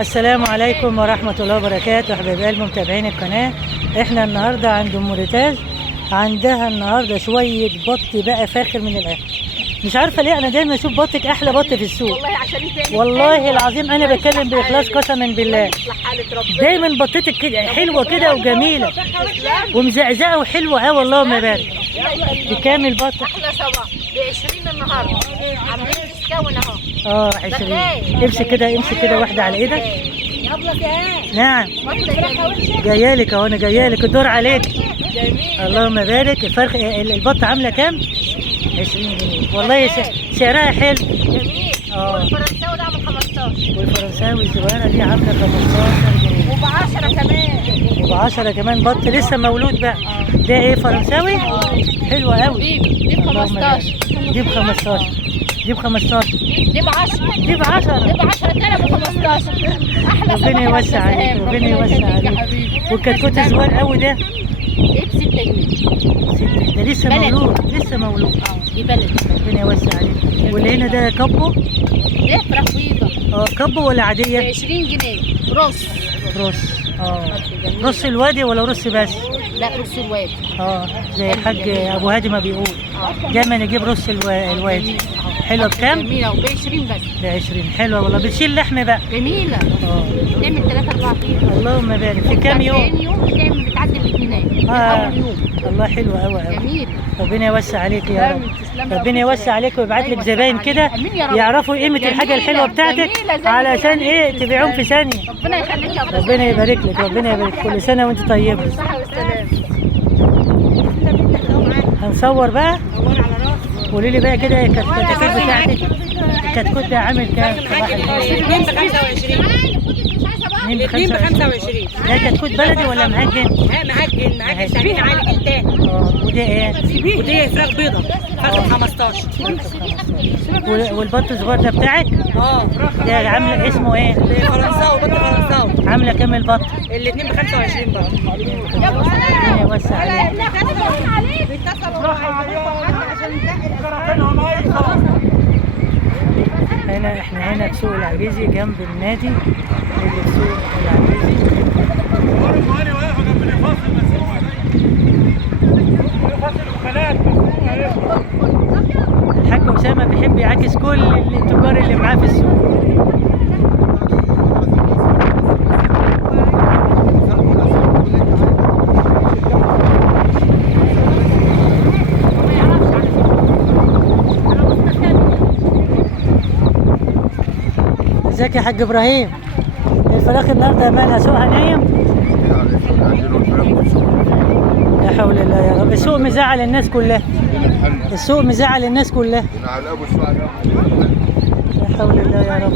السلام عليكم ورحمة الله وبركاته حبايب قلبي متابعين القناة. احنا النهاردة عند ام ريتاج، عندها النهاردة شوية بط بقى فاخر من الاخر. مش عارفة ليه انا دايما اشوف بطك احلى بط في السوق. والله عشان والله العظيم انا بتكلم باخلاص قسما بالله. دايما بطتك كده حلوة كده وجميلة ومزعزعة وحلوة قوي اللهم بارك. بكام البط؟ احلى صباح ب 20 النهارده، عاملين ديسكاون اهو. 20. امسك كده امسك كده واحدة على ايدك. نعم جايالك اهو، انا جايالك الدور عليك. اللهم بارك. الفرخ البط عامله كام؟ 20 جنيه. والله سعرها حلو جميل. والفرنساوي ده عامل 15، والفرنساوي الصغيره دي عامله 15 جنيه وب 10 كمان، وب 10 كمان. بط لسه مولود بقى. ده ايه فرنساوي؟ حلوه قوي. دي ب 15، دي ب 15، دي ب 15، دي ب 10، دي ب 10، دي ب 10 تاني ب 15. احلى صباح. ربنا يوسع عليك، ربنا يوسع عليك. والكتكوت الصغير قوي ده ايه ب 6 جنيه. ده لسه بلدي. مولود، لسه مولود. دي بلدي. ربنا يوسع عليك. واللي هنا ده كابو؟ دي فراخ بيضه كابو ولا ب عاديه؟ 20 جنيه. رص رص الوادي ولا رص بس؟ لا رص الوادي. زي الحاج ابو هادي ما بيقول دايما يجيب رص الوادي. حلوه بكام؟ جميله وب 20 بس. ب 20 حلوه والله. بتشيل لحم بقى. جميله. تعمل 3 4 كيلو. اللهم بارك. في كام يوم؟ 40 يوم بتعمل بتعدي الاثنين. اول يوم. الله حلوه قوي قوي. جميل. ربنا يوسع عليك يا رب. تسلمي. ربنا يوسع عليك ويبعت لك زباين كده يعرفوا قيمه الحاجه الحلوه بتاعتك علشان ايه تبيعهم في ثانيه. ربنا يخليك يا ربنا يبارك لك، ربنا يبارك. كل سنه وانت طيبه. بالصحه والسلامه. هنصور بقى. دور على راسك. قولي لي بقى كده الكتكوت بتاعتك. الكتكوت ده عامل كام؟ الاثنين ب 25. الاثنين ب 25. ده كتكوت بلدي ولا مهجن؟ لا معجن سمين عالي جلدان. وده ايه؟ ودي فراخ بيضة فرخ ب 15. والبط الصغير ده بتاعك؟ ده عامله اسمه ايه؟ فرنساوي، بط فرنساوي. عامله كام البط؟ الاثنين ب 25 برضه. ربنا يوسع عليك. احنا هنا في سوق العريزي جنب النادي اللي في سوق العريزي. الحاج أسامة بيحب يعاكس كل التجار اللي معاه في السوق. ازيك يا حاج ابراهيم؟ الفراخ النهارده مالها سوقها نايم؟ لا حول الله يا رب. السوق مزعل الناس كلها. السوق مزعل الناس كلها. لا حول الله يا رب.